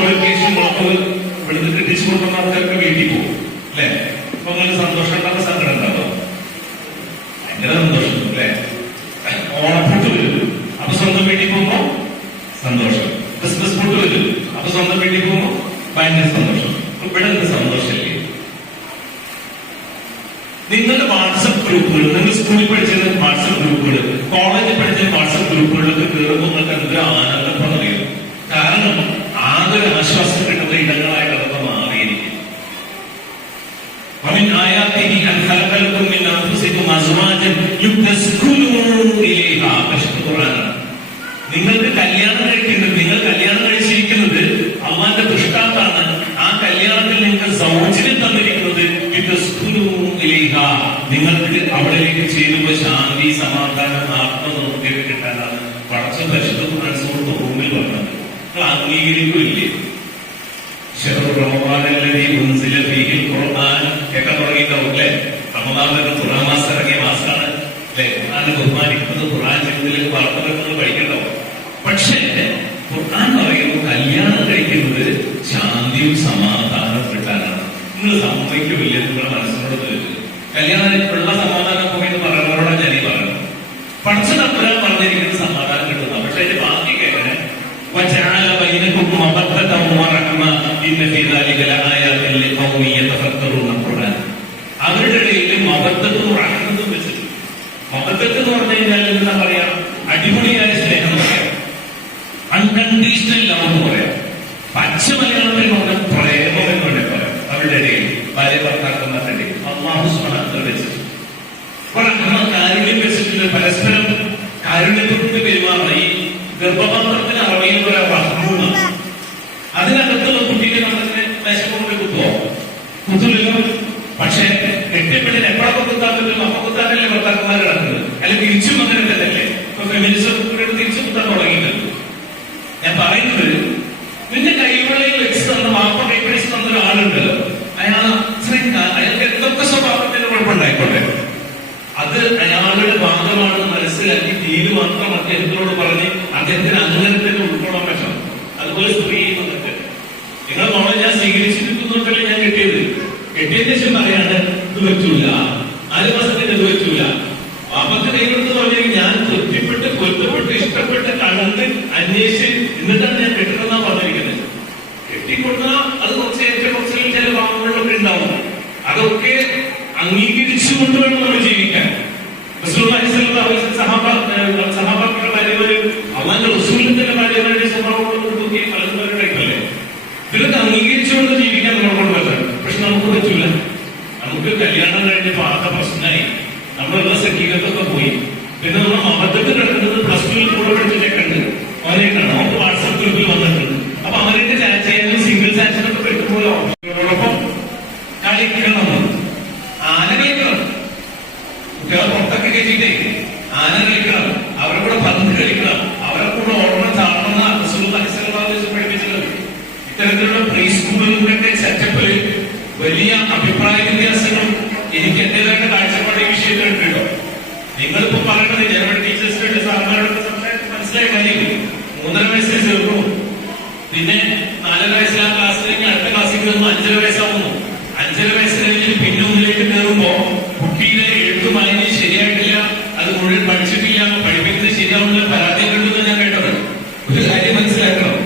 Summer vacation ഇവിടുന്ന് കെട്ടിച്ചു കൊടുക്കുന്ന ആൾക്കാർക്ക് വീട്ടിൽ പോകും അല്ലെ? അപ്പൊ അങ്ങനെ സന്തോഷം ഉണ്ടാകുന്ന സങ്കടം ഉണ്ടാവും. ഭയങ്കര സന്തോഷം അല്ലെ? ഓണപ്പൂട്ട് വരും, അപ്പൊ സ്വന്തം വീട്ടിൽ പോകുമ്പോ സന്തോഷം. ക്രിസ്മസ് പൂട്ട് വരും, അപ്പൊ സ്വന്തം വീട്ടിൽ പോകുമ്പോ ഭയങ്കര സന്തോഷം. ഇവിടെ നിന്ന് സന്തോഷമില്ലേ? നിങ്ങളുടെ വാട്സപ്പ് ഗ്രൂപ്പുകൾ, നിങ്ങൾ സ്കൂളിൽ പഠിച്ച വാട്സപ്പ് ഗ്രൂപ്പുകൾ, കോളേജിൽ പഠിച്ച വാട്സപ്പ് ഗ്രൂപ്പുകളിലൊക്കെ കയറുമ്പോൾ നിങ്ങൾക്ക് എന്തൊരു ആനന്ദം അറിയും. കാരണം ആകെ ആശ്വാസം കിട്ടുന്ന ഇടങ്ങളായിട്ട് അതൊക്കെ മാറിയിരിക്കും. നിങ്ങൾക്ക് കല്യാണം കഴിക്കുന്നത്, നിങ്ങൾ കല്യാണം കഴിച്ചിരിക്കുന്നത് അള്ളാന്റെ ദൃഷ്ടാന്താണ്. ആ കല്യാണത്തിൽ നിങ്ങൾക്ക് സൗജന്യം തന്നിരിക്കുന്നത് നിങ്ങൾക്ക് അവിടേക്ക് ചേരുമ്പോൾ ശാന്തി, സമാധാനം, ആത്മനിർവൃത്തിയൊക്കെ കിട്ടാനാണ് പടച്ച പരിശുദ്ധ മനസ്സുകൊണ്ട് റൂമിൽ പറഞ്ഞത്. നിങ്ങൾ അംഗീകരിക്കില്ലേ? ഒക്കെ തുടങ്ങിയിട്ടുണ്ടാവും അല്ലെ? റമദാനിലൊക്കെ ഖുർആൻ മാസം ഇറങ്ങിയ മാസമാണ് അല്ലെ? ഖുർആനെ ബഹുമാനിക്കുന്നത്, ഖുർആൻ ജീവിതത്തിലേക്ക് വാർത്തകൾ പഠിക്കണ്ടാവും. പക്ഷേ ഖുർആൻ പറയുമ്പോൾ കല്യാണം കഴിക്കുന്നത് ശാന്തിയും സമാധാനവും കിട്ടാനാണ്. നിങ്ങൾ സമ്മതിക്കില്ല, നിങ്ങളുടെ മനസ്സിനോട് കല്യാണത്തിനുള്ള സമാധാനം പോയി പറയുന്നവരോടാണ് ഞാൻ ഈ പറയുന്നത്. പഠിച്ച തമ്പുരാൻ പറഞ്ഞിരിക്കുന്ന സമാധാനം കിട്ടുന്ന. പക്ഷെ അതിന്റെ ബാക്കി കേൾക്കണേ. അവരുടെ ഇടയിൽ മബദ്ധത്തും റഹ്മത്തും വെച്ചിട്ടുണ്ട്. മബദ്ധത്ത് എന്ന് പറഞ്ഞു കഴിഞ്ഞാൽ എന്താ പറയാ? അടിപൊളിയായ സ്നേഹം എന്ന് പറയാം, അൺകണ്ടീഷണൽ ലവ് എന്ന് പറയാം. പച്ച മലയാളത്തിൽ പറഞ്ഞാൽ പ്രേമം എന്ന് വേണ്ടി പറയാം. അവരുടെ ഇടയിൽ ഭാര്യ ഭർത്താക്കന്മാരുടെ ഇടയിൽ അല്ലാഹു സുബ്ഹാനഹു വെച്ചിട്ടുണ്ട്. കാരുണ്യം വെച്ചിട്ടുണ്ട്. പരസ്പരം കാരുണ്യപ്പെട്ട് പെരുമാറുന്ന ഈ ഗർഭപാത്രത്തിന് അറബിയിൽ പറയാം റഹ്മൂന്നാണ്. അതിനകത്തുള്ള കുട്ടിയെ നമ്മളിങ്ങനെ മേശക്കൊണ്ട് കുത്തുവോ? കുത്തില്ലല്ലോ. പക്ഷെ കെട്ടിപ്പെണ്ണിന് എപ്പോഴൊക്കെ കുത്താൻ പറ്റും? അപ്പൊ കുത്താനല്ലേ ഭർത്താക്കന്മാർ നടക്കുന്നത്. അല്ലെങ്കിൽ തിരിച്ചും അങ്ങനെ തന്നെയല്ലേ? ഇപ്പൊ ഫെമിനിസം തിരിച്ചു കുത്താൻ തുടങ്ങിയിട്ടുണ്ട്. ഞാൻ പറയുന്നത്, നിന്റെ കൈവെള്ളയിൽ വെച്ച് തന്ന വാപ്പ കൈപ്പിടിച്ച് തന്നൊരു ആളുണ്ടല്ലോ, അയാൾക്ക് എന്തൊക്കെ സ്വഭാവത്തിന്റെ കുഴപ്പമുണ്ടായിക്കോട്ടെ, അത് അയാളുടെ ഭാഗമാണെന്ന് മനസ്സിലാക്കി തീര് മാത്രം അദ്ദേഹത്തിനോട് പറഞ്ഞ് അദ്ദേഹത്തിന് അങ്ങനെ തന്നെ ഉൾക്കൊള്ളാൻ പറ്റണം. അതുപോലെ സ്ത്രീ വന്നിട്ട് നിങ്ങൾ മോളെ ഞാൻ സ്വീകരിച്ചിരിക്കുന്നുണ്ടല്ലേ ഞാൻ കെട്ടിയത്, കെട്ടിയതിന് ശേഷം പറയാണ് ഇത് പറ്റൂല, 4 മാസത്തിന് ഇത് പറ്റൂല. വാപ്പത്തെ കൈകൊടുത്ത് പറഞ്ഞാൽ ഞാൻ തൃപ്തിപ്പെട്ട് പൊരുത്തപ്പെട്ട് ഇഷ്ടപ്പെട്ട് കടന്ന് അന്വേഷിച്ച് എന്നിട്ടാണ് ഞാൻ കെട്ടണമെന്നാ പറഞ്ഞിരിക്കുന്നത്. കെട്ടിക്കൊടുത്താൽ അത് കുറച്ച് ഏറ്റവും കുറച്ച് ചില ഭാഗങ്ങളിലൊക്കെ ഉണ്ടാവും. അതൊക്കെ അംഗീകരിച്ചുകൊണ്ട് വേണം നമ്മൾ ജീവിക്കാൻ. സഹാബാക്കളുടെ ഭാര്യമാര് അള്ളാന്റെ റസൂലിന്റെ ഭാര്യമാരുടെ സ്വഭാവങ്ങളൊക്കെ നോക്കി പലതുമാരുണ്ടായിട്ടല്ലേ? ഇതൊക്കെ അംഗീകരിച്ചുകൊണ്ട് ജീവിക്കാൻ നമ്മളെ കൊണ്ട് പറ്റാം. പക്ഷെ നമുക്ക് പറ്റൂല. നമുക്ക് കല്യാണം കഴിഞ്ഞപ്പോ ആകെ പ്രശ്നമായി. നമ്മളുള്ള സഖീകത്തൊക്കെ പോയി. പിന്നെ നമ്മൾ അബദ്ധത്തിൽ കിടക്കുന്നത് +2 കൂടെ പഠിച്ച ചെക്കുണ്ട്, അവരെയൊക്കെയാണ്. നമുക്ക് വാട്സാപ്പ് ഗ്രൂപ്പിൽ വന്നിട്ടുണ്ട്. അപ്പൊ അവരുടെ ചാറ്റ് ചെയ്യാനും സിംഗിൾ ചാറ്റിനൊക്കെ പെട്ടുപോലോ അതോടൊപ്പം കളിക്കണം, ആന കളിക്കണം. കുട്ടികളെ പുറത്തൊക്കെ കയറ്റിയിട്ടേ ആന കളിക്കണം, അവരെ കൂടെ പന്ത് കളിക്കണം, അവരെ കൂടെ ഓടണം, ചാടണം പഠിപ്പിച്ചത്. ഇത്തരത്തിലുള്ള പ്രീ സ്കൂളുകളുടെ സെറ്റപ്പില് വലിയ അഭിപ്രായ വ്യത്യാസങ്ങളും എനിക്ക് എന്റേതായിട്ട് കാഴ്ചപ്പാട് ഈ വിഷയത്തിൽ കേട്ടോ. നിങ്ങളിപ്പോ പറയുന്നത് ഞങ്ങളുടെ ടീച്ചേഴ്സിന്റെ സാറിനോടൊക്കെ സംസാരിച്ച് മനസ്സിലായ കാര്യം 3.5 വയസ്സിൽ ചേർന്നു. പിന്നെ 4 വയസ്സിൽ ആ ക്ലാസ്സിലേക്ക് അടുത്ത ക്ലാസ്സിൽ കയറുന്നു, 5.5 വയസ്സാവുന്നു. 5.5 വയസ്സ് കഴിഞ്ഞ് പിന്നെ ഒന്നിലേക്ക് കയറുമ്പോ കുട്ടിയുടെ എഴുത്തും വായന ശരിയായിട്ടില്ല, അത് മുഴുവൻ പഠിച്ചിട്ടില്ല, പഠിപ്പിക്കുന്നത് ശരിയാവുന്ന പരാജയപ്പെടുന്നത് ഞാൻ കേട്ടത്. ഒരു കാര്യം മനസ്സിലാക്കണം,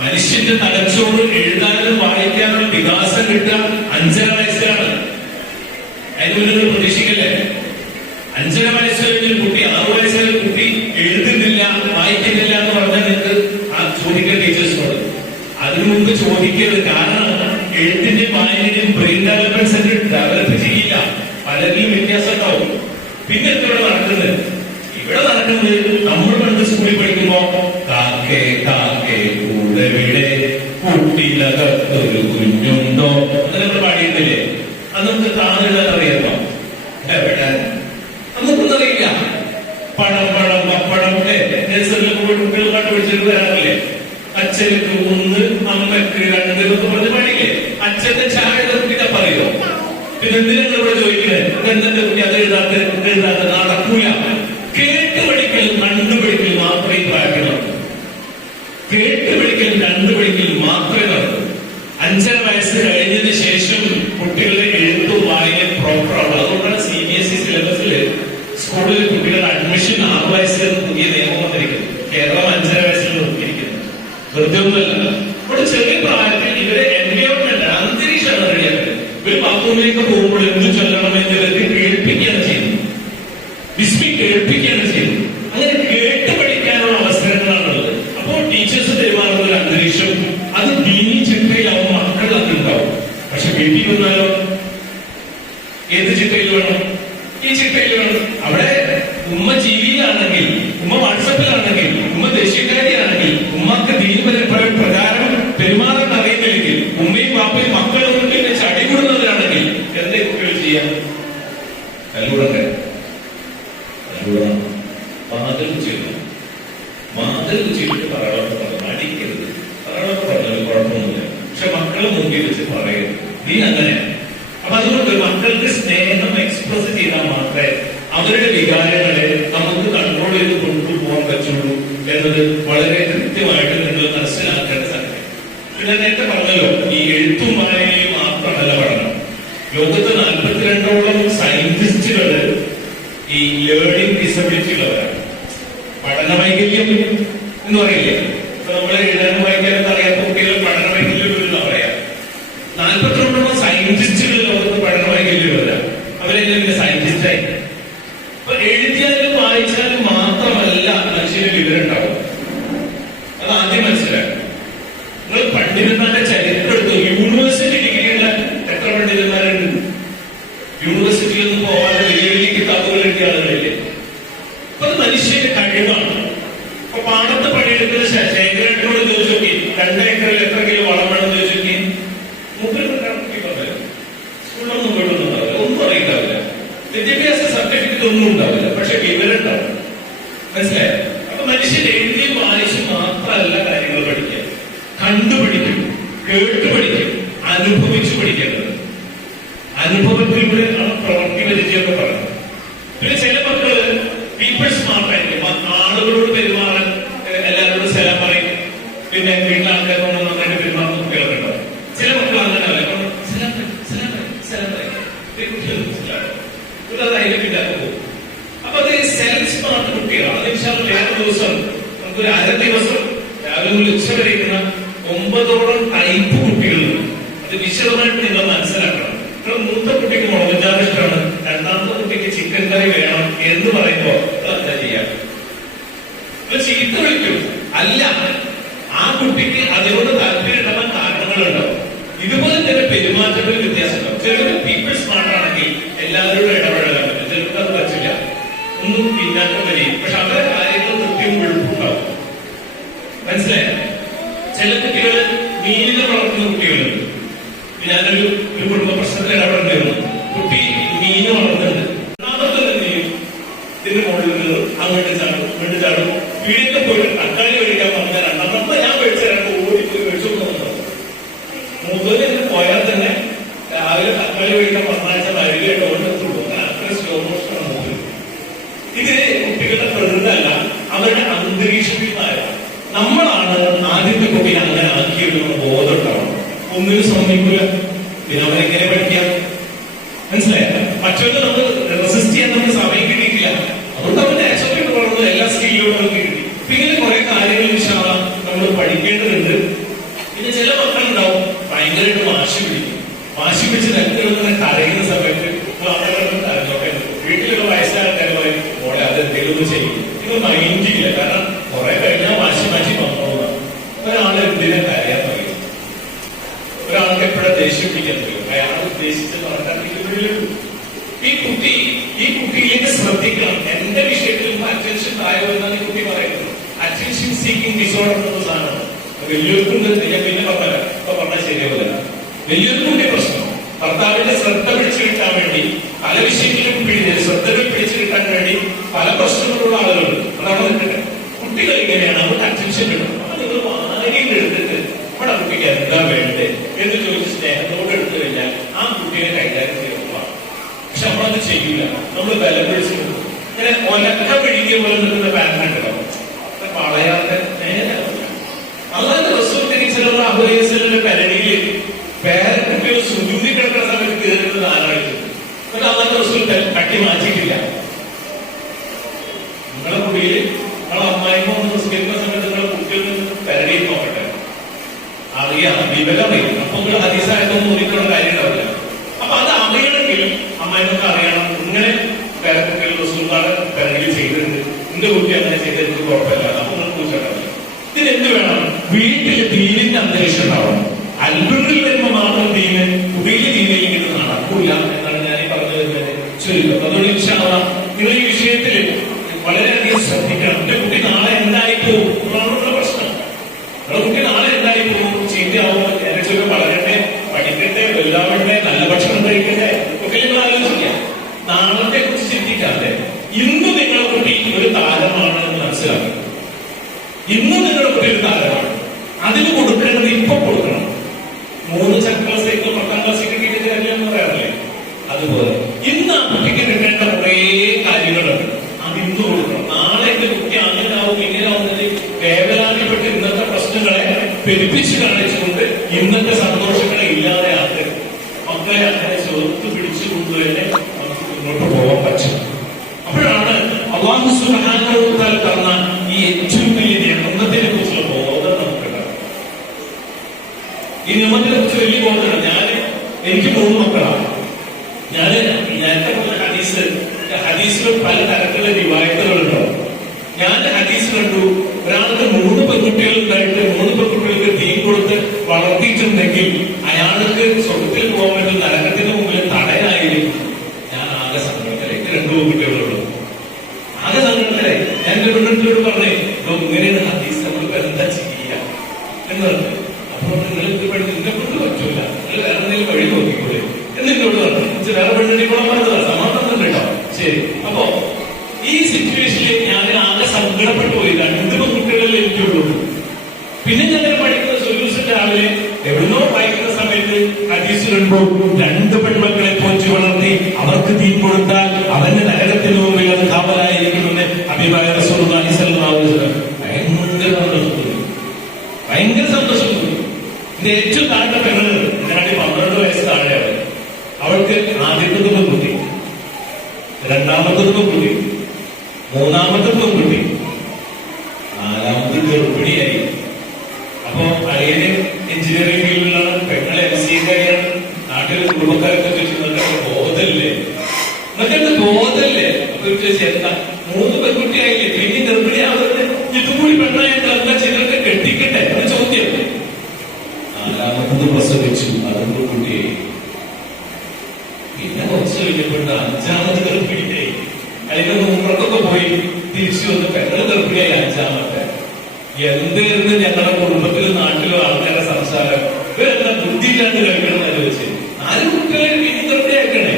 മനുഷ്യന്റെ തലച്ചോറ് എഴുതാനും വായിക്കാനും വികാസം കിട്ടുക 5.5 വയസ്സിലാണ്. അതിന് മുന്നിൽ പ്രതീക്ഷിക്കല്ലേ? 5.5 വയസ്സ് കഴിഞ്ഞൊരു കുട്ടി, 6 വയസ്സുള്ള കുട്ടി എഴുതുന്നില്ല, വായിക്കുന്നില്ല എന്ന് പറഞ്ഞാൽ നിങ്ങൾക്ക് ആ ചോദിക്കാൻ ടീച്ചേഴ്സിനോട് അതിനു മുമ്പ് ചോദിക്കരുത്. കാരണം എഴുത്തിന്റെ വായനയും ബ്രെയിൻ ഡെവലപ്മെന്റ് സെന്റർ ഡെവലപ്പ് ചെയ്യില്ല. പലരിലും വ്യത്യാസം ഉണ്ടാവും. പിന്നെ ഇവിടെ നടക്കുന്നത് നമ്മൾ പണ്ട് സ്കൂളിൽ പഠിക്കുമ്പോ കാക്കേ കാക്കേ കൂടെ വിടെ കുട്ടിലകത്തൊരു കുഞ്ഞുണ്ടോ അത് നമ്മൾ പാടിയിട്ടില്ലേ? അത് നമുക്ക് താഴെഴുതാൻ അറിയാമോ? എവിടെ നമുക്കൊന്നും അറിയില്ല. പഴം പഴം പപ്പടം നഴ്സറിയിൽ പോയി കുട്ടികൾ കണ്ടുപിടിച്ചിട്ട് വരാറില്ലേ? അച്ഛനക്ക് 1, അമ്മക്ക് 2 എന്നൊക്കെ പറഞ്ഞ് പാടില്ലേ? അച്ഛന്റെ ചായ കുട്ടിയെ പറയോ? പിന്നെ എന്തിനാണ് ഇവിടെ ചോദിക്കുന്നത് എന്തെന്റെ കുട്ടി അത് എഴുതാത്ത നടക്കൂല. കേട്ട് പഠിക്കലും കണ്ടുപിടിക്കലും മാത്രമേ പ്രായത്തിലുള്ളൂ. കേട്ട് പഠിക്കലും കണ്ടുപിടിക്കലും മാത്രമേ 5.5 വയസ്സ് കഴിഞ്ഞതിന് ശേഷം കുട്ടികളുടെ എഴുത്തും വായന പ്രോപ്പർ ആവും. അതുകൊണ്ടാണ് CBSE സിലബസിൽ സ്കൂളിൽ കുട്ടികളുടെ അഡ്മിഷൻ 6 വയസ്സിൽ പുതിയ നിയമം വന്നിരിക്കുന്നത്. കേരളം 5.5 വയസ്സിൽ നിർത്തിയിരിക്കുന്നത്. വെറുതെ ഒന്നുമല്ല. ഇവിടെ ചെറിയ പ്രായത്തിൽ ഇവരെ എൻവയോൺമെന്റ് അന്തരീക്ഷമാണ് റെഡിയാക്കുന്നത്. ഇവർ ബാത്റൂമിലേക്ക് പോകുമ്പോൾ എന്ത് ചൊല്ലണമെന്ന് കേൾപ്പിക്കുകയാണ് ചെയ്യുന്നത്. വിസ്മി കേൾപ്പിക്കുകയാണ് ചെയ്യുന്നത്. അങ്ങനെ കേട്ട് പഠിക്കാനുള്ള അവസരങ്ങളാണുള്ളത്. അപ്പോൾ ടീച്ചേഴ്സ് പെരുമാറുന്ന ഒരു അന്തരീക്ഷം അത് ദീനി ചിട്ടയിലാവും, മക്കൾ അതുണ്ടാവും. പക്ഷെ വീട്ടിൽ വന്നാലോ ഏത് ചിട്ടയിൽ വേണം? ഈ ചിട്ടയിൽ വേണം. അവിടെ ഉമ്മ ജീവിയിലാണെങ്കിൽ, ഉമ്മ വാട്സപ്പിലാണെങ്കിൽ, ഉമ്മ ദേശീയക്കാരിയാണെങ്കിൽ, ഉമ്മക്ക് ദീനപരമായ പ്രകാരം പെരുമാറാൻ അറിയുന്നില്ലെങ്കിൽ, ഉമ്മയും പാപ്പയും മക്കളും പിന്നെ ചടികൂടുന്നവരാണെങ്കിൽ എന്തേ കുട്ടികൾ ചെയ്യാം? കല്ലൂടണ്ടേ? മാതൃ ചെയ്തു. മാതൃ ചെയ്തിട്ട് പറയണമെന്ന് പറഞ്ഞു. അടിക്കരുത്. പറയണമെന്ന് പറഞ്ഞാൽ കുഴപ്പമൊന്നുമില്ല. പക്ഷെ മക്കളെ മുമ്പിൽ വെച്ച് പറയരുത് നീ അങ്ങനെ. അപ്പൊ അതുകൊണ്ട് മക്കൾക്ക് സ്നേഹം എക്സ്പ്രസ് ചെയ്താൽ മാത്രമേ അവരുടെ വികാരങ്ങളെ നമുക്ക് കൺട്രോൾ ചെയ്ത് കൊണ്ടുപോകാൻ പറ്റുള്ളൂ എന്നത് വളരെ കൃത്യമായിട്ട് നിങ്ങൾ മനസ്സിലാക്കേണ്ട സംഗതി. പിന്നെ നേരത്തെ പറഞ്ഞല്ലോ, ഈ എഴുത്തും വായനയും മാത്രമല്ല പഠനം. ലോകത്ത് 42ഓളം സയന്റിസ്റ്റുകള് ഈ ലേണിംഗ് ഡിസബിലിറ്റി ഉള്ളവരാണ്. പഠന വൈകല്യം എന്ന് പറയില്ലേ, ഇപ്പൊ നമ്മള് എഴുതാനും വായിക്കാനും അറിയാത്ത കുട്ടികൾ പഠന വൈകല്യം എന്ന് പറയാം. 42ഓളം സയന്റിസ്റ്റുകൾ ലോകത്ത് പഠന വൈകല്യമുള്ളവരാണ്. അവരെല്ലാം പിന്നെ സയന്റിസ്റ്റായി. അപ്പൊ എഴുതിയാലും വായിച്ചാലും മാത്രമല്ല മനുഷ്യന് വിവരം ഉണ്ടാവും. അത് ആദ്യം മനസ്സിലാക്കും. നിങ്ങൾ പണ്ഡിതന്മാരുടെ ചരിത്രം എടുത്തു. യൂണിവേഴ്സിറ്റി ഡിഗ്രിയുള്ള എത്ര പണ്ഡിതന്മാരുണ്ട്? യൂണിവേഴ്സിറ്റിയിൽ നിന്ന് പോകാതെ വലിയ വലിയ കിതാബുകൾ എഴുതിയ ആളുകളില്ലേ? അപ്പൊ അത് മനുഷ്യന്റെ കഴിവാണ്. അപ്പൊ പാടത്ത് പണിയെടുക്കുന്ന ശേഖരനോട് ചോദിച്ചു നോക്കി, 2 ഏക്കറിൽ എത്ര കിലോ വളം വേണമെന്ന് ചോദിച്ചു നോക്കി. മൂപ്പര് കണക്കി പറഞ്ഞു. സ്കൂളിലൊന്നും പോയിട്ടൊന്നും ഉണ്ടാവില്ല, ഒന്നും അറിയിണ്ടാവില്ല, വിദ്യാഭ്യാസ സർട്ടിഫിക്കറ്റ് ഒന്നും ഉണ്ടാവില്ല, പക്ഷെ വിവരം ഉണ്ടാവും. മനസ്സിലായോ? അപ്പൊ മനുഷ്യൻ എഴുതി വായിച്ച് മാത്രമല്ല കാര്യങ്ങൾ പഠിക്കുക. കണ്ടുപിടിക്കും, കേട്ട് പഠിക്കും, അനുഭവിച്ചു പഠിക്കേണ്ടത്. അനുഭവത്തിലൂടെ ആണ് പ്രവൃത്തി പരിചയമൊക്കെ പറയുന്നത്. പിന്നെ ചില മക്കള് പീപ്പിൾ സ്മാർട്ടായിരിക്കും. ആളുകളോട് പെരുമാറാൻ എല്ലാവരോടും സലാം പറയും. പിന്നെ വീട്ടിലെ ആൾക്കാരോട് നന്നായിട്ട് പെരുമാറുന്ന കുട്ടികളൊക്കെ ഉണ്ടാവും. ചില മക്കൾ അങ്ങനെ അല്ല, അതിലേക്ക് പോകും. അപ്പൊ അത് സെൽഫ് സ്മാർട്ട് കുട്ടികളാണ്. അതിന് വേറെ ദിവസം നമുക്കൊരു 1/2 ദിവസം രാവിലെ മുതൽ ഉച്ച വരയ്ക്കുന്ന 9ഓളം ടൈപ്പ് കുട്ടികളുണ്ട്. അത് വിശദമായിട്ട് നിങ്ങൾ മനസ്സിലാക്കണം. മൂത്ത കുട്ടിക്ക് മുളകുചാറ് ഇഷ്ടമാണ്, 2ാമത്തെ കുട്ടിക്ക് ചിക്കൻ കറി വേണം എന്ന് പറയുമ്പോ എന്താ ചെയ്യാം? ചീത്ത വിളിക്കും. അല്ല, ആ കുട്ടിക്ക് അതിനോട് താല്പര്യം ഉണ്ടാവാൻ കാരണങ്ങളുണ്ടാവും. ഇതുപോലെ തന്നെ പെരുമാറ്റത്തിൽ വ്യത്യാസം ഉണ്ടാവും. ചിലർ പീപ്പിൾ സ്മാർട്ട് ആണെങ്കിൽ എല്ലാവരോടും ഇടപഴകാൻ പറ്റും, ചിലർക്ക് അത് പറ്റില്ല, ഒന്നും പിന്നാക്കം വരികയും. പക്ഷെ അവരുടെ കാര്യങ്ങൾ കൃത്യം വെളുപ്പുണ്ടാവും. മനസ്സിലായോ? ചില കുട്ടികൾ മീനിനെ വളർത്തുന്ന കുട്ടികളുണ്ട്. ഞാനൊരു കുടുംബ പ്രശ്നത്തിൽ ഇടപെടേണ്ടി വന്നു. കുട്ടി മീന് വളർത്തുന്നുണ്ട്. 2ാമത്തെ എന്ത് ചെയ്യും? ഇതിന്റെ മുകളിൽ നിന്ന് അങ്ങോട്ട് ചാടും, ഇങ്ങോട്ട് ചാടും. വീടിന്റെ പോയിട്ട് തക്കാളി മേടിക്കാൻ പറഞ്ഞ 2ാമത്തെ ഞാൻ മേടിച്ചു ഓടിപ്പോയി മേടിച്ചു കൊണ്ടുവന്നു. മൂത്തതിന് പോയാൽ തന്നെ രാവിലെ തക്കാളി മേടിക്കാൻ പറഞ്ഞാഴ്ച വരികയായിട്ട് ഓടിത്തുള്ളൂ. അത്ര സ്ലോ മോഷനാണ് മൂത്തത്. ഇത് കുട്ടികളുടെ പ്രകൃതമല്ല, അവരുടെ അന്തരീക്ഷത്തിലായ നമ്മളാണ് ആദ്യത്തെ കുട്ടിയെ അങ്ങനെ ആക്കിയെടുക്കുന്ന ബോധം ഉണ്ടാവണം. ഒന്നിനും സമ്മതിക്കില്ല. പിന്നെ അവരെങ്ങനെ പഠിക്കാം? മനസ്സിലായ? മറ്റൊന്ന് നമ്മൾ റെസിസ്റ്റ് ചെയ്യാൻ നമുക്ക് സമയം കിട്ടിയിട്ടില്ല. അതുകൊണ്ട് അവന്റെ ആക്ച്വലി വളർന്നു എല്ലാ സ്കില്ലും നമുക്ക് കിട്ടി. ഇങ്ങനെ കുറെ കാര്യങ്ങൾ നമ്മൾ പഠിക്കേണ്ടതുണ്ട്. പിന്നെ ചില മക്കളുണ്ടാവും ഭയങ്കരമായിട്ട് വാശി പിടിക്കും. വാശി പിടിച്ച് രണ്ടുപേരും കരയുന്ന സമയത്ത് വീട്ടിലുള്ള വയസ്സായ ആൾക്കാരെ മോളെ അത് എന്തെങ്കിലും ചെയ്യും. ഇത് മൈൻഡില്ല. കാരണം കുറെ കഴിഞ്ഞാൽ വാശി മാറ്റി വന്നോളാം. ഒരാളെ എന്തിനെ കരയാൻ പറയും, ഒരാൾക്ക് എപ്പോഴും ദേഷ്യം പിടിക്കാൻ പറ്റും. അയാൾ ഉദ്ദേശിച്ച് നടക്കാണ്ടിരിക്കുമ്പോഴേ ഈ കുട്ടിയിലേക്ക് ശ്രദ്ധിക്കണം. എന്റെ വിഷയത്തിൽ അറ്റൻഷൻ താഴെ എന്നാണ് ഈ കുട്ടി പറയുന്നത്. അറ്റൻഷൻ സീക്കിംഗ് ഡിസോർഡർ എന്ന സാധനമാണ്. വലിയൊരുക്കും ഞാൻ പിന്നെ പറഞ്ഞല്ല, ഇപ്പൊ പറഞ്ഞാൽ ശരിയാവില്ല. വലിയൊരുക്കും പ്രശ്നം ഭർത്താവിന്റെ ശ്രദ്ധ പിടിച്ചു കിട്ടാൻ വേണ്ടി പല വിഷയങ്ങളിലും ശ്രദ്ധകൾ പിടിച്ചു കിട്ടാൻ വേണ്ടി പല പ്രശ്നങ്ങളുള്ള ആളുകളുണ്ട്. അതാണ് നിൽക്കട്ടെ. കുട്ടികൾ ഇങ്ങനെയാണ്, അവർക്ക് അറ്റൻഷൻ കിട്ടണം. അപ്പൊ നിങ്ങൾ വാരിയിൽ എടുത്തിട്ട് നമ്മുടെ കുട്ടിക്ക് എന്താ വേണ്ടത് എന്ന് ചോദിച്ച് സ്നേഹത്തോടെ എടുത്തു കഴിഞ്ഞാൽ ആ കുട്ടിയെ കൈകാര്യം ചെയ്യുന്നതാണ്. പക്ഷെ നമ്മളത് ചെയ്യില്ല. നമ്മൾ ബലം പിടിച്ചു ഇങ്ങനെ ഒലക്ക പിടിക്കുക പോലെ നിൽക്കുന്ന പാരന്റ് ഉണ്ടാവും. വളയാതെ നേരെ അല്ലാതെ റസൂൽ കരീം സല്ലല്ലാഹു അലൈഹി വസല്ലമയുടെ പരടിയിൽ പേരക്കുട്ടികൾ സുജൂതി കിടക്കുന്ന സമയത്ത് കയറുന്നത് ആരാണ്? എന്നിട്ട് അന്നത്തെ റസൂൽ തട്ടി മാറ്റിയിട്ടില്ല. നിങ്ങളെ കുടിയിൽ നിങ്ങളെ അമ്മായിമ്മ ഒന്ന് നിസ്കരിക്കുന്ന സമയത്ത് നിങ്ങളെ കുട്ടികളിൽ നിന്ന് പെരടിയിൽ നോക്കട്ടെ, അറിയാം, വിവരമറിയും. അപ്പൊ നിങ്ങൾ ഹദീസായിട്ടൊന്നും ഒരിക്കലും കാര്യം ഉണ്ടാവില്ല. അപ്പൊ അത് അറിയണമെങ്കിലും അമ്മായിമ്മക്ക് അറിയണം, ഇങ്ങനെ പേരക്കുട്ടികൾ റസൂൽക്കാരെ പെരടിയിൽ ചെയ്തിട്ടുണ്ട്, എന്റെ കുട്ടി അങ്ങനെ ചെയ്തിട്ട് കുഴപ്പമില്ല. അപ്പൊ നിങ്ങൾ പൂച്ചണ്ടാവില്ല. ഇതിനെന്ത് വേണം? വീട്ടിൽ ദീനിന്റെ അന്തരീക്ഷം ഉണ്ടാവണം. അൽബിറിൽ വരുമ്പോ മാത്രം ദീന്, കുടിയിൽ ദീനില്ലെങ്കിൽ ഇത് നടക്കൂല എന്നാണ് ഞാൻ ഈ പറഞ്ഞു വരുന്നത്. ചുരുക്കം. അതുകൊണ്ട് ഇൻഷാ അല്ലാഹ് നിങ്ങൾ ഈ വിഷയത്തിൽ വളരെയധികം ശ്രദ്ധിക്കണം. എന്റെ കുട്ടി നാളെ എന്തായി പോകും എന്നാണുള്ള പ്രശ്നം. നിങ്ങളുടെ കുട്ടി നാളെ എന്തായി പോകും, ചീത്തയാവും, എന്നെ ചൊല്ലം വളരട്ടെ, പഠിക്കട്ടെ, വലുതാവട്ടെ, നല്ല ഭക്ഷണം കഴിക്കട്ടെ, ഒക്കെ നിങ്ങൾ ആലോചിക്കാം. നാളത്തെ കുറിച്ച് ചിന്തിക്കാതെ ഇന്ന് നിങ്ങളുടെ കുട്ടി ഒരു താരമാണ് എന്ന് മനസ്സിലാക്കുക. ഇന്ന് നിങ്ങളുടെ കുട്ടി ഒരു താരമാണ്, അതിന് കൊടുക്കേണ്ടത് ഇപ്പൊ കൊടുക്കണം. 3 ചക്ര സൈക്കിൾ 10ാം ക്ലാസ്സിൽ കിട്ടിയിട്ട് കാര്യമെന്ന് പറയാറില്ലേ? അതുപോലെ ഇന്ന് ആ കുട്ടിക്ക് കിട്ടേണ്ട കുറേ കാര്യങ്ങളുണ്ട്, അത് ഇന്ന് കൊടുക്കണം. നാളെ എന്റെ കുട്ടി അങ്ങനെ ആവും ഇങ്ങനെ ആവുന്നത് വേവലാതിപ്പെട്ട് ഇന്നത്തെ പ്രശ്നങ്ങളെ പെരുപ്പിച്ച് കാണിച്ചുകൊണ്ട് ഇന്നത്തെ സന്തോഷങ്ങളെ ഇല്ലാതെ ആക്കരുത്. മക്കളെ അങ്ങനെ ചേർത്ത് പിടിച്ചു കൊണ്ടുതന്നെ നമുക്ക് മുന്നോട്ട് പോകാൻ പറ്റും. അപ്പോഴാണ് അല്ലാഹു സുബ്ഹാനഹു വ തആല തന്ന ഈ ഏറ്റവും വലിയ നിയമത്തിനെ കുറിച്ചുള്ള ബോധം നമുക്കുണ്ടാകും. ഈ നിയമത്തിനെ കുറിച്ച് വലിയ ബോധമാണ്. എനിക്ക് 3 മക്കളാണ്. നേരത്തെ പറഞ്ഞ ഹദീസിൽ പല തരത്തിലുള്ള റിവായത്തുകളുണ്ടോ. ഞാൻ ഹദീസ് കണ്ടു, ഒരാൾക്ക് 3 പെൺകുട്ടികൾ ഉണ്ടായിട്ട് 3 പെൺകുട്ടികൾക്ക് ദീൻ കൊടുത്ത് വളർത്തിയിട്ടുണ്ടെങ്കിൽ അയാൾക്ക് സ്വർഗത്തിൽ പോകാൻ പറ്റും, നരകത്തിന് മുമ്പിൽ തടയായിരിക്കും. ഞാൻ ആകെ സങ്കടത്തിലായി. 2 പെൺകുട്ടികളുള്ളൂ. ആകെ സങ്കടത്തിലായി. ഞാൻ എന്റെ പെൺകുട്ടിയോട് പറഞ്ഞേ, ഇങ്ങനെയാണ് ഹദീസ്, നമ്മളിപ്പോ എന്താ ചെയ്യുക എന്ന് പറഞ്ഞു. അപ്പോൾ നിങ്ങൾ ഇത് പഠിച്ച് ഇതിനെ കൊണ്ട് പറ്റൂല, നിങ്ങൾ വേറെ എന്തെങ്കിലും വഴി നോക്കിക്കൂടെ എന്നിട്ടോട് പറഞ്ഞു. വേറെ പെണ്ണിട്ടിക്കോളം പറഞ്ഞതാ, സമാധാനം കേട്ടോ. ശരി. അപ്പോ ഈ സിറ്റുവേഷനിൽ ഞാൻ ആകെ സങ്കടപ്പെട്ടു പോയി. 2 പെൺകുട്ടികളല്ലേ എനിക്കുള്ളൂ. പിന്നെ ഞാൻ പഠിക്കുന്ന സൊല്യൂഷൻ രാവിലെ എവിടുന്നോ വായിക്കുന്ന സമയത്ത് ഹദീസ് കണ്ടു, 2 പെൺമക്കളെ പോറ്റി വളർത്തി അവർക്ക് ദീൻ കൊടുത്താൽ അവന്റെ നരകത്തിന് മുമ്പിൽ അത് കാവലായിരിക്കുമെന്ന് ഹബീബായ റസൂലുള്ളാഹി സ്വല്ലല്ലാഹു അലൈഹി വസല്ലം. ഭയങ്കര സന്തോഷം തോന്നി. എന്റെ ഏറ്റവും താഴ്ന്ന പെണ്ണ് ഇതിനാണ്ടി 12 വയസ്സ് താഴെയാണ്. അവൾക്ക് ആദ്യത്തെ പെൺകുട്ടി, 2ാമത്തെ പെൺകുട്ടി, 3ാമത്തെ പെൺകുട്ടി, 4ാമത്തെ ഗർഭിണിയായി. അപ്പോ അളിയന് എഞ്ചിനീയറിംഗ് ഫീൽഡിലാണ്, പെങ്ങളെ MCAയാണ്. നാട്ടിലെ കുടുംബക്കാരൊക്കെ ചോദിച്ചു, ബോധല്ലേ എന്നൊക്കെ ബോധല്ലേ? അപ്പൊ ചോദിച്ചു, എന്താ 3 പെൺകുട്ടിയായില്ലേ, പിന്നെ ഗർഭിണിയാവുന്നത്, ഇതുകൂടി പെണ്ണായിട്ട് എന്താ ചെയ്തൊക്കെ കെട്ടിക്കട്ടെ എന്ന് ചോദ്യം. 4ാമത്തത് പ്രസവിച്ചു, അതും കുട്ടിയായി. പിന്നെ കുറച്ച് കഴിഞ്ഞപ്പോട്ട് 5ാമത് ഗർഭിണിയായി. അല്ലെങ്കിൽ ഉമ്രക്കൊക്കെ പോയി തിരിച്ചു വന്ന് പെങ്ങൾ ഗർഭിണിയായി 5ാമത്തെ. എന്തായിരുന്നു ഞങ്ങളുടെ കുടുംബത്തിലും നാട്ടിലും ആൾക്കാരുടെ സംസാരം? ഇവരെന്താ ബുദ്ധിയില്ലാണ്ട് കഴിക്കണം എന്ന് വെച്ച് 4 കുട്ടികളെ പിന്നെ ഗർഭിണിയാക്കണേ.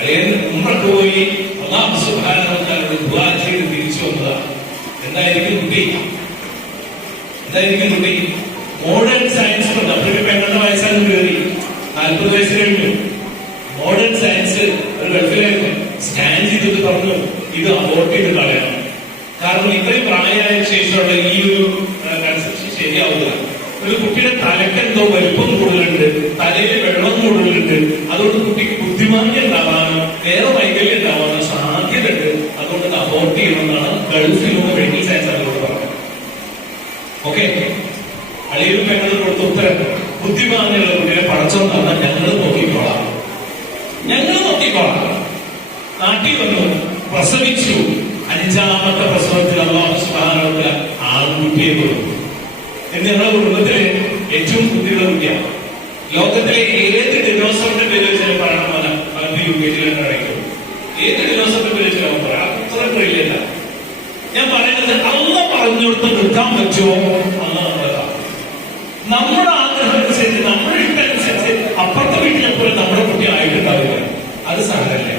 അളിയൻ ഉമ്രക്ക് പോയി അല്ലാഹു സുബ്ഹാനഹു വ തആലയോട് ദുആ ചെയ്ത് തിരിച്ചു വന്നതാ. എന്തായിരിക്കും കുട്ടി? മോഡേൺ സയൻസ് ഉണ്ട്. അപ്പോഴേക്കും പെങ്ങളുടെ വയസ്സാണ് കയറി, 40 വയസ്സ് കഴിഞ്ഞു. മോഡേൺ സയൻസ് ഒരു ഗൾഫിലായിരുന്നു, സ്കാൻ ചെയ്തിട്ട് പറഞ്ഞു ഇത് അബോർട്ട് ചെയ്ത് കളയണം. കാരണം ഇത്രയും പ്രായമായ ശേഷമുള്ള ഈ ഒരു കൺസെപ്ഷൻ ശരിയാവില്ല. ഒരു കുട്ടിയുടെ തലക്കെന്തോ വലുപ്പം കൂടുതലുണ്ട്, തലയിൽ വെള്ളം കൂടുതലുണ്ട്, അതുകൊണ്ട് കുട്ടിക്ക് ബുദ്ധിമാന്യം ഉണ്ടാവാനോ വേറെ വൈകല്യം ഉണ്ടാവാനോ സാധ്യതയുണ്ട്. അതുകൊണ്ട് ഇത് അബോർട്ട് ചെയ്യണമെന്നാണ് ഗൾഫിൽ നിന്ന് മെഡിക്കൽ സയൻസ് അവരോട് പറഞ്ഞത്. ഓക്കെ, അളിയനും പെങ്ങളും കൊടുത്ത ഉത്തരം, ബുദ്ധിമാന്യമുള്ള കുട്ടിയെ പടച്ചോൻ തന്നാൽ ഞങ്ങൾ നോക്കിക്കോളാം. നാട്ടിൽ വന്നു, പ്രസവിച്ചു. 5ാമത്തെ പ്രസവത്തിൽ അല്ലാഹു സുബ്ഹാനഹു വ തആല ആൺകുട്ടിയെ കൊടുത്തു. എന്ന് ഞങ്ങളുടെ കുടുംബത്തിലെ ഏറ്റവും ബുദ്ധിയുള്ള കുട്ടിയാണ്. ലോകത്തിലെ ഏത് ഡിനോസറിന്റെ പേര് വെച്ചാൽ പറയണമല്ല, അത് UKG അടയ്ക്കും. ഏത് ഡിനോസറിന്റെ പേര് വെച്ചാൽ പറയാം, അത്ര ട്രില്യല്ല. ഞാൻ പറയുന്നത് അള്ളാഹ് പറഞ്ഞു കൊടുത്ത് നിൽക്കാൻ പറ്റുമോ? അള്ളാഹ് നമ്മുടെ ആഗ്രഹം അനുസരിച്ച്, നമ്മുടെ ഇഷ്ടമനുസരിച്ച് അപ്പുറത്തെ വീട്ടിലെപ്പോഴും നമ്മുടെ കുട്ടി ആയിട്ടുണ്ടാവില്ല. അത് സാരമില്ല,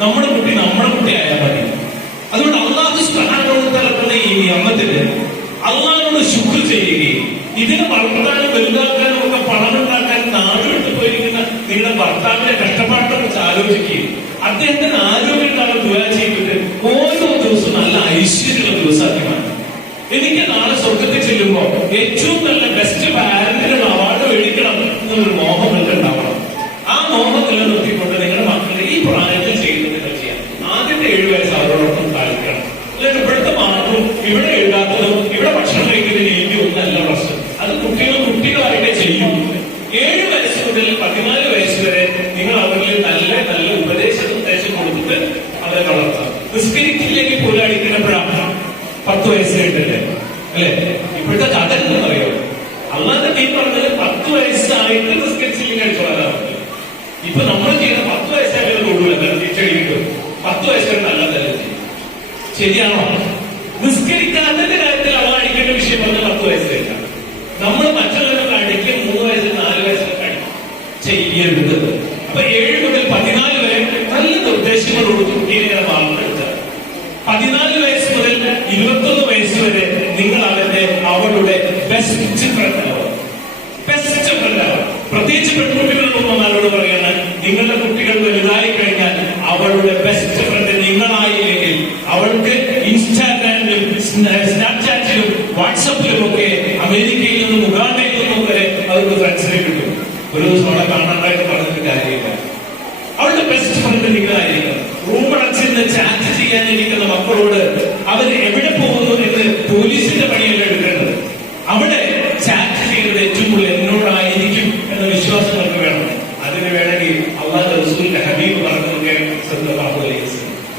നമ്മുടെ കുട്ടി ആയാൽ മതി. അതുകൊണ്ട് അല്ലാഹു സുബ്ഹാനഹു വ തആല തന്ന ഈ നിയമത്തിന് അള്ളാഹിനോട് ശുക്ർ ചെയ്യുകയും ഇതിനെ വളർത്താനും വലുതാക്കാനും ഒക്കെ പണം ഉണ്ടാക്കാൻ നാട് വിട്ടു പോയിരിക്കുന്ന നിങ്ങളുടെ ഭർത്താവിന്റെ കഷ്ടപ്പാടിനെ കുറിച്ച് ആലോചിക്കുകയും അദ്ദേഹത്തിന് ആരോഗ്യം ഉണ്ടാകാൻ ദുആ ചെയ്തിട്ട് ഓരോ ദിവസവും നല്ല ഐശ്വര്യമുള്ള ദിവസമാക്കി മാറ്റി. എനിക്ക് നാളെ സ്വർഗത്തിൽ ചെല്ലുമ്പോ ഏറ്റവും നല്ല ബെസ്റ്റ് പാരന്റിനുള്ള അവാർഡ് ഒരു മോഹം നിങ്ങൾക്ക് ഉണ്ടാവണം. ആ മോഹം നിലനിർത്തിക്കൊണ്ട് നിങ്ങളുടെ മക്കളെ ഈ പ്രായത്തിൽ ചെയ്യുന്നത് നിങ്ങൾ ചെയ്യാം. ആദ്യത്തെ 7 വയസ്സ് അവരോടൊപ്പം കളിക്കണം. അല്ലെങ്കിൽ ഇവിടുത്തെ മാർക്കും ഇവിടെ എഴുതാത്തതും ഇവിടെ ഭക്ഷണം കഴിക്കുന്ന രീതി ഒന്നല്ല പ്രശ്നം. അത് കുട്ടികളായിട്ടേ ചെയ്യും. 7 വയസ്സ് മുതൽ 14 വയസ്സ് വരെ നിങ്ങൾ അവരിൽ നല്ല നല്ല നിർദ്ദേശം കൊടുത്തിട്ട് അവരെ വളർത്താം. നിസ്കരിക്കില്ലെങ്കിൽ പോലും അടിക്കുന്നപ്പോഴാണ് 10 വയസ്സ് കഴിഞ്ഞല്ലേ അല്ലെ? ഇപ്പോഴത്തെ കഥ എന്താ അറിയോ? അള്ളാന്റെ ദീൻ പറഞ്ഞത് 10 വയസ്സായിട്ട് നിസ്കരിച്ചില്ലെങ്കിൽ അടിച്ചോളാം. ഇപ്പൊ നമ്മൾ ചെയ്യുന്ന 10 വയസ്സായിട്ട് കൊള്ളൂല, തിരിച്ചടിക്കും. 10 വയസ്സായിട്ട് നല്ല തന്നെ ചെയ്യും. ശരിയാണോ? നിസ്കരിക്കാത്തതിന്റെ കാര്യത്തിൽ അവൾ അടിക്കേണ്ട വിഷയം പറഞ്ഞ 10 വയസ്സിലേക്ക. നമ്മൾ മറ്റുള്ളവരുടെ അടിക്ക് 3 വയസ്സിൽ 4 വയസ്സിലൊക്കെ അടിക്കും ചെയ്യരുത്. അപ്പൊ 7 മുതൽ 14 വരെ നല്ല നിർദ്ദേശങ്ങളോട് കുട്ടിയെ വാർത്തെടുക്കുക. 14 വയസ്സ് മുതൽ 21 വയസ്സ് വരെ നിങ്ങൾ അവളുടെ ബെസ്റ്റ് ഫ്രണ്ട് ആവും. ബെസ്റ്റ് ഫ്രണ്ട് ആവും. പ്രത്യേകിച്ച് പെൺകുട്ടികളോടൊപ്പം അവരോട് പറയാണ്, നിങ്ങളുടെ കുട്ടികൾ വലുതായി കഴിഞ്ഞാൽ അവളുടെ ബെസ്റ്റ് ഫ്രണ്ട് നിങ്ങളായില്ലെങ്കിൽ അവൾക്ക് ഇൻസ്റ്റാഗ്രാമിലും സ്നാപ്ചാറ്റിലും വാട്സപ്പിലും ഒക്കെ അമേരിക്കയിൽ നിന്നും ഉഗാണ്ടയിൽ നിന്നും വരെ അവർക്ക് ഫ്രണ്ട്സിനെ കിട്ടും. ഒരു ദിവസം അവളെ കാണാണ്ടായിട്ട് പറഞ്ഞിട്ട് കാര്യമില്ല. അവളുടെ ബെസ്റ്റ് ഫ്രണ്ട് നിങ്ങളായിരിക്കണം. റൂം അടച്ചിരുന്ന് ചാറ്റ് ചെയ്യാനിരിക്കുന്ന മക്കളോട് അവർ എവിടെ പോകുന്നു എന്ന് പോലീസിന്റെ പണിയല്ല എടുക്കേണ്ടത്. അവിടെ ചാറ്റ് ചെയ്യുന്നത് ഏറ്റവും കൂടുതൽ എന്നോടായിരിക്കും എന്ന വിശ്വാസം നമുക്ക് വേണം. അതിന് വേണമെങ്കിൽ അള്ളാഹുവിന്റെ റസൂലിന്റെ ഹബീബ് പറഞ്ഞതൊക്കെ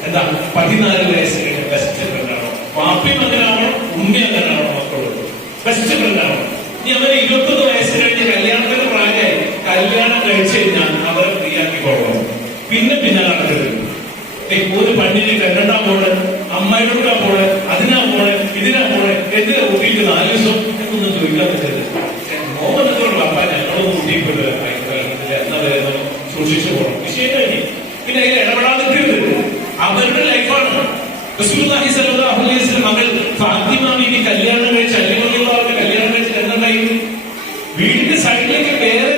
എന്താ 14 വയസ്സ് കഴിഞ്ഞ ബെസ്റ്റ് ഫ്രണ്ട് ആണോ? പാപ്പയും അങ്ങനാണോ, ഉമ്മയും അങ്ങനാണോ? മക്കളോട് ബെസ്റ്റ് ഫ്രണ്ട് ആണോ? ഇനി അവര് 21 വയസ്സ് കഴിഞ്ഞ് കല്യാണത്തിന് പ്രായമായി കല്യാണം കഴിച്ചു കഴിഞ്ഞാൽ അവരെ ഫ്രീ ആക്കി പോകണം. പിന്നെ നടക്കരുത്. ഒരു പണ്ണിനെ കണ്ടാ പോണ്, അമ്മയോടാ പോണ്, അതിനാ പോണ്, ഇതിനാ പോണ്, എന്തിനാ ഊട്ടിയിട്ട് 4 ദിവസം എന്നൊന്നും ചോദിക്കാൻ പറ്റരുത്. മോഹനത്തോടുള്ള അപ്പ ഞങ്ങളും ഊട്ടിയിട്ടുണ്ട് എന്നാ വരുന്നു സൂക്ഷിച്ചു പോകണം. വിഷയം കഴിഞ്ഞ് പിന്നെ അതിൽ ഇടപെടാതിരിക്കരുത്. അവരുടെ ലൈഫാണ്. റസൂലുള്ളാഹി സ്വല്ലല്ലാഹു അലൈഹി വസല്ലം മകൾ ഫാത്തിമ ബീവി കല്യാണം കഴിച്ച് അലിമറിയുടെ കല്യാണം കഴിച്ചിട്ട് എന്തുണ്ടായി? വീടിന്റെ സൈഡിലേക്ക് വേറെ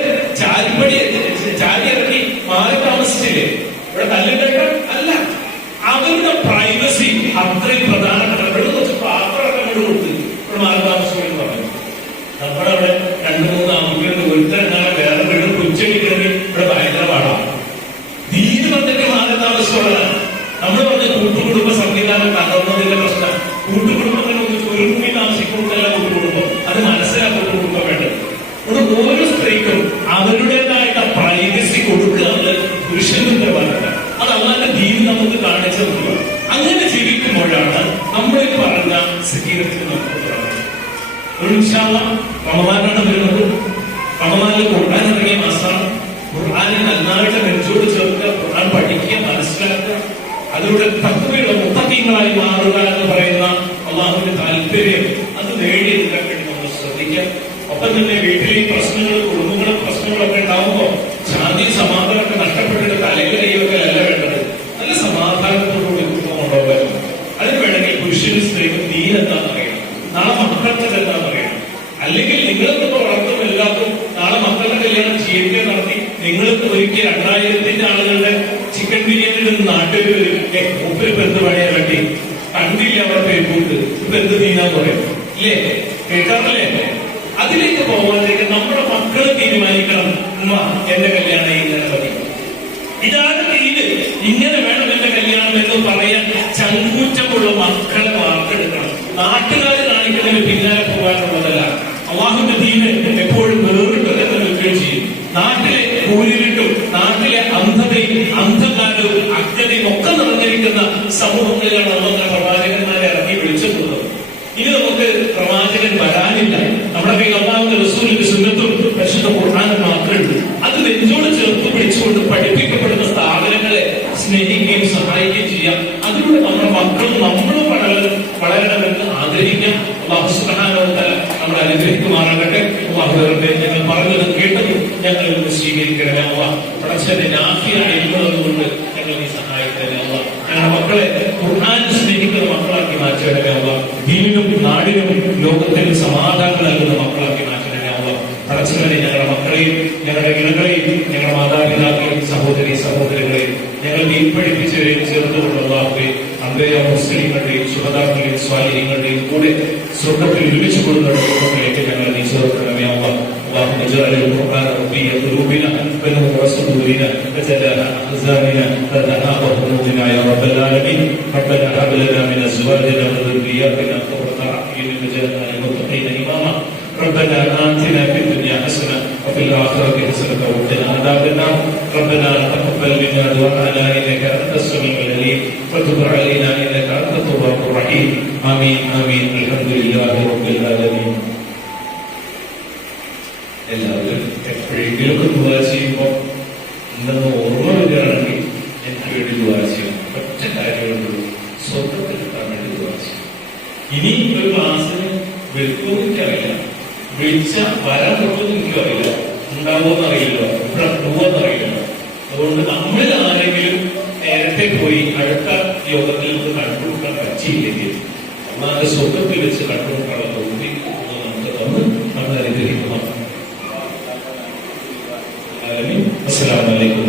ചാരി ഇറക്കി മാറി താമസിച്ചില്ലേ? ഇവിടെ തല്ലുണ്ടായിട്ട് അല്ല. അവരുടെ പ്രൈവസി അത്രയും പ്രധാനപ്പെട്ട. ഇവിടെ കുറച്ച് പാത്രമൊക്കെ അങ്ങോട്ട് കൊടുത്ത് ഇവിടെ മാറി താമസിക്കുമെന്ന് പറഞ്ഞു. നമ്മുടെ അവിടെ 2-3 ആൺകുട്ടികളുടെ ഒരുത്തരങ്ങാതെ വേറെ വീട് ഉച്ചടിക്കണമെങ്കിൽ ഇവിടെ ഭയങ്കര പാടാണ്. ദീന് വന്നിട്ട് മാറി താമസിച്ചുള്ളതാണ്. നമ്മൾ പറഞ്ഞ കൂട്ടുകുടുംബ സംവിധാനം തകർന്നതിന്റെ പ്രശ്നം. കൂട്ടുകുടുംബത്തിന് ഒന്ന് ചുരുങ്ങി താമസിക്കുന്നതല്ല കൂട്ടുകുടുംബം. അത് മനസ്സിലാക്കി കൂട്ടുകുടുംബം വേണ്ടത്. ഇവിടെ ഓരോ സ്ത്രീക്കും അവരുടേതായിട്ട് പ്രൈവസി കൊടുക്കുക എന്നത് പുരുഷന്റെ ഉത്തരവാദിത്തം. അത് അല്ലാതെ ദീൻ നമുക്ക് കാണിച്ചു തന്നു. അങ്ങനെ ജീവിക്കുമ്പോഴാണ് നമ്മൾ പറഞ്ഞ സക്കീനത്തിന് നമുക്ക് ഒരു റമദാനാണ് വരുന്നത്. റമദാനിൽ ഖുർആൻ ഇറങ്ങിയ മാസമാണ്. ഖുർആനെ നന്നായിട്ട് നെഞ്ചോട് ചേർക്കുക, ഖുർആൻ പഠിക്കുക, മനസ്സിലാക്കുക, അതിലൂടെ തഖ്വയുള്ള മുത്തഖീങ്ങളായി മാറുക എന്ന് പറയുന്ന അല്ലാഹുവിന്റെ താല്പര്യം അത് നേടിയെടുക്കാൻ വേണ്ടി നമ്മൾ ശ്രദ്ധിക്കാം. ഒപ്പം തന്നെ വീട്ടിലെ പ്രശ്നങ്ങളും കുടുംബങ്ങളും പ്രശ്നങ്ങളൊക്കെ ഉണ്ടാവുമ്പോൾ ശാന്തി സമാധാനമൊക്കെ നഷ്ടപ്പെട്ടിട്ട് തലയിലൊക്കെ അല്ല വേണ്ടത്. നല്ല സമാധാനത്തോടുകൂടി കുടുംബം കൊണ്ടുപോകാൻ. അതിന് വേണമെങ്കിൽ പുരുഷനും സ്ത്രീക്കും ദീൻ എന്താണെന്ന് അറിയണം. നാളെ മക്കൾക്ക് എന്താണെന്ന് അറിയണം. അല്ലെങ്കിൽ നിങ്ങൾക്ക് വളർത്തും എല്ലാവർക്കും നാളെ മക്കളുടെ കല്യാണം ചെയ്യിക്കാൻ നടത്തി നിങ്ങൾക്ക് ഒരിക്കൽ 2000 ആളുകളുടെ ചിക്കൻ ബിരിയാണിയുടെ നാട്ടിൽ വരും. മൂപ്പര് പെന്ത് പണിയാൻ വേണ്ടി കണ്ടില്ല അവിടെ പേപ്പൂട്ട് ഇപ്പൊ എന്ത് നീങ്ങാന്ന് പറയും ഇല്ലേ? കേൾക്കാറില്ലേ? അതിലേക്ക് പോകാതിരിക്കാൻ നമ്മുടെ മക്കള് തീരുമാനിക്കണം. ഉമ്മ എന്റെ കല്യാണം ഇങ്ങനെ മതി, ഇതാണ് തീര്, ഇങ്ങനെ വേണം എന്റെ കല്യാണം എന്ന് പറയാൻ ചങ്കൂറ്റമുള്ള മക്കളെ വാർത്തെടുക്കണം. നാട്ടുകാർ കാണിക്കുന്നതിന് പിന്നാലെ പോകാനുള്ളതല്ല. അല്ലാഹുവിന്റെ ദീന് എപ്പോഴും വേറിട്ട് തന്നെ നിൽക്കുകയും ചെയ്യും. നാട്ടിലെ കൂരിലിട്ടും നാട്ടിലെ അന്ധതയും അന്ധകാരവും അജ്ഞതയും ഒക്കെ നിറഞ്ഞിരിക്കുന്ന സമൂഹങ്ങളിലാണ് നമ്മുടെ പ്രവാചകന്മാരെ ഇറങ്ങി വിളിച്ചിട്ടുള്ളത്. ഇനി നമുക്ക് പ്രവാചകൻ വരാനില്ല. നമ്മുടെ കയ്യിൽ അല്ലാഹുവിന്റെ റസൂലിന്റെ സുന്നത്തും പരിശുദ്ധ ഖുർആനും മാത്രമുണ്ട്. അത് നെഞ്ചോട് ചേർത്ത് പിടിച്ചുകൊണ്ട് പഠിപ്പിക്കപ്പെടുന്ന സ്ഥാപനങ്ങളെ സ്നേഹിക്കുകയും സഹായിക്കുകയും ചെയ്യാം. അതിലൂടെ നമ്മുടെ മക്കളും നമ്മളും വളരണമെന്ന് ആഗ്രഹിക്കാം. അല്ലാഹു സുബ്ഹാനഹു വ തആല നമ്മളെ അനുഗ്രഹിക്കുമാറാകട്ടെ. അല്ലാഹുവേ, ഞങ്ങൾ പറഞ്ഞത് കേട്ടത് ഞങ്ങൾ സ്വീകരിക്കണമേ. അല്ലാഹ് പടച്ചവന്റെ നാഫിയായ ഇൽമുള്ളത് കൊണ്ട് ഞങ്ങൾ നീ സഹായിക്കണമേ. അല്ലാഹ് ഞങ്ങളുടെ മക്കളെ ഖുർആൻ സ്നേഹിക്കുന്ന മക്കളാക്കി മാറ്റണമേ. അല്ലാഹ് ദീനിനും നാടിനും ലോകത്തിനും സമാധാനം നൽകുന്ന മക്കളാക്കി മാറ്റണമേ. അല്ലാഹ് പടച്ചവനെ ഞങ്ങളുടെ മക്കളെയും ഞങ്ങളുടെ ഇണകളെയും ഞങ്ങളുടെ മാതാപിതാക്കളെയും സഹോദരികളെയും ഞങ്ങൾ ദീൻ പഠിപ്പിച്ചവരെയും ചേർത്തുകൊണ്ട് അല്ലാഹുവേ, അമ്പയ മുസ്ലിങ്ങളുടെയും ശുഹദാക്കളുടെയും സ്വാലിഹീങ്ങളുടെയും കൂടെ സ്വർഗ്ഗത്തിൽ ഒരുമിച്ച് കൊള്ളുന്ന കുടുംബത്തിലേക്ക് ഞങ്ങൾ നീ ചേർക്കണമേ. അല്ലാഹു ربنا آتنا في الدنيا حسنة وفي الآخرة حسنة وقنا عذاب النار ربنا تقبل منا دعاءنا إنك أنت السميع العليم وتب علينا إنك أنت التواب الرحيم آمين آمين الحمد لله رب العالمين. എല്ലാവരും എപ്പോഴെങ്കിലുമൊക്കെ ദുആ ചെയ്യുമ്പോൾ എന്തെന്ന് ഓർമ്മ വരികയാണെങ്കിൽ എനിക്ക് വേണ്ടി ദുആ ചെയ്യണം. ഒറ്റ കാര്യമുള്ളൂ, സ്വർഗത്തിൽ കിട്ടാൻ വേണ്ടി ദുആ ചെയ്യണം. ഇനി ഒരു ക്ലാസ്സിന് വെൽക്കുമെന്ന് എനിക്കറിയില്ല, വിളിച്ച വരാൻ പറ്റുമെന്ന് എനിക്കറിയില്ല, ഉണ്ടാവുമെന്ന് അറിയില്ല, ഇവിടെ പോവെന്ന് അറിയില്ല. അതുകൊണ്ട് നമ്മളിൽ ആരെങ്കിലും നേരത്തെ പോയി അടുത്ത യോഗത്തിൽ നിന്ന് കണ്ടുപിടിക്കാൻ പറ്റിയില്ലെങ്കിൽ ഒന്നാമത് സ്വർഗത്തിൽ വെച്ച് കണ്ടുപിടിക്കാനുള്ള തോന്നി നമുക്ക് തന്ന് നമ്മൾ അനുഗ്രഹിക്കണം. അസ്സലാമു അലൈക്കും.